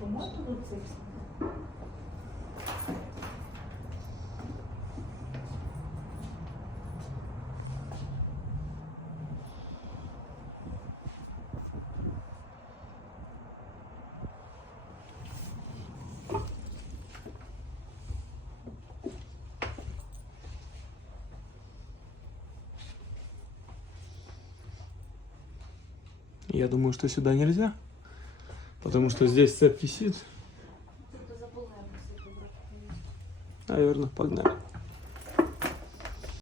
Поможете тут цифру? Я думаю, что сюда нельзя, потому что здесь цепь висит. Це заполнено. Наверное, погнали.